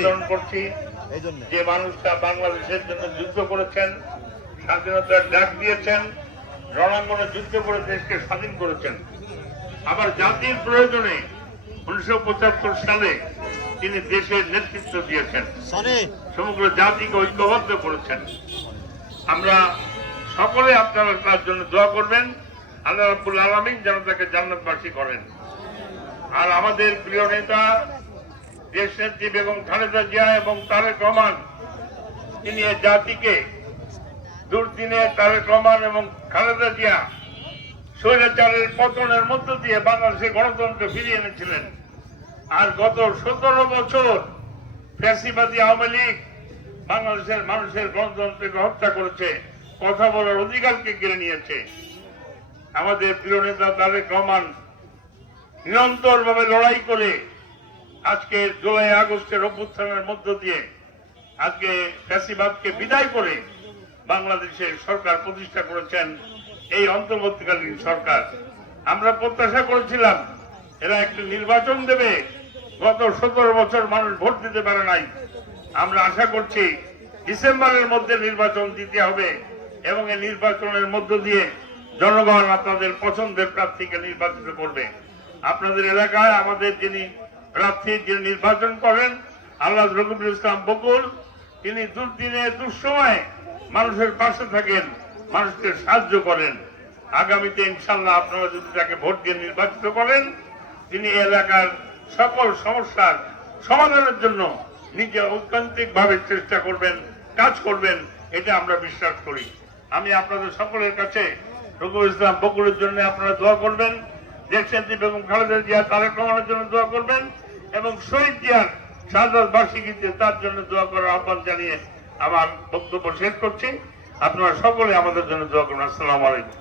স্মরণ করছি যে মানুষটা বাংলাদেশের জন্য যুদ্ধ করেছেন, স্বাধীনতার ডাক দিয়েছেন, রণাঙ্গনে যুদ্ধ করে দেশকে স্বাধীন করেছেন। আবার জাতির প্রয়োজনে 1975 সালে তিনি দেশের নেতৃত্ব দিয়েছেন, সমগ্র জাতিকে ঐক্যবদ্ধ করেছেন। আমরা সকলে আপনারা তার জন্য দোয়া করবেন, আল্লাহ রাব্বুল আলামিন যেন তাকে জান্নাতবাসী করেন। আর আমাদের প্রিয় নেতা দেশনেত্রী বেগম খালেদা জিয়া এবং তারেক রহমান, তিনি জাতিকে দুর্দিনে তারেক রহমান এবং খালেদা জিয়া স্বৈরাচারের পতনের মধ্য দিয়ে বাংলাদেশে গণতন্ত্র ফিরিয়ে এনেছিলেন। আর গত 17 বছর ফ্যাসিবাদী আওয়ামী লীগ বাংলাদেশের মানুষের গণতন্ত্রকে হত্যা করেছে, কথা বলার অধিকারকে কেড়ে নিয়েছে। আমাদের প্রিয় নেতা তারেক রহমান নিরন্তরভাবে লড়াই করে আজকে জুলাই আগস্টের অভ্যুত্থানের মধ্য দিয়ে আজকে ফ্যাসিবাদকে বিদায় করে বাংলাদেশের সরকার প্রতিষ্ঠা করেছেন, এই অন্তর্বর্তীকালীন সরকার। আমরা প্রত্যাশা করেছিলাম এরা একটি নির্বাচন দেবে, গত 17 বছর মানুষ ভোট দিতে পারে নাই। আমরা আশা করছি ডিসেম্বরের মধ্যে নির্বাচন দিতে হবে এবং এই নির্বাচনের মধ্য দিয়ে জনগণ আপনাদের পছন্দের প্রার্থীকে নির্বাচিত করবে। আপনাদের এলাকায় আমাদের যিনি প্রার্থী, যিনি নির্বাচন করেন, আল্লাহ রকিবুল ইসলাম বকুল, তিনি দুর্দিনে দুঃসময়ে মানুষের পাশে থাকেন, মানুষকে সাহায্য করেন। আগামীতে ইনশাল্লাহ আপনারা যদি তাকে ভোট দিয়ে নির্বাচিত করেন, তিনি এলাকার সকল সমস্যার সমাধানের জন্য নিজে ঐকান্তিক ভাবে চেষ্টা করবেন, কাজ করবেন, এটা আমরা বিশ্বাস করি। আমি আপনাদের সকলের কাছে রকিবুল ইসলাম বকুলের জন্য আপনারা দোয়া করবেন, দেশনেত্রী বেগম খালেদা জিয়া তারেক রহমানের জন্য দোয়া করবেন এবং শহীদ জিয়ার শাহাদাত বার্ষিকীতে তার জন্য দোয়া করার আহ্বান জানিয়ে আমার বক্তব্য শেষ করছি। আপনারা সকলে আমাদের জন্য দোয়া করুন। আসসালামু আলাইকুম।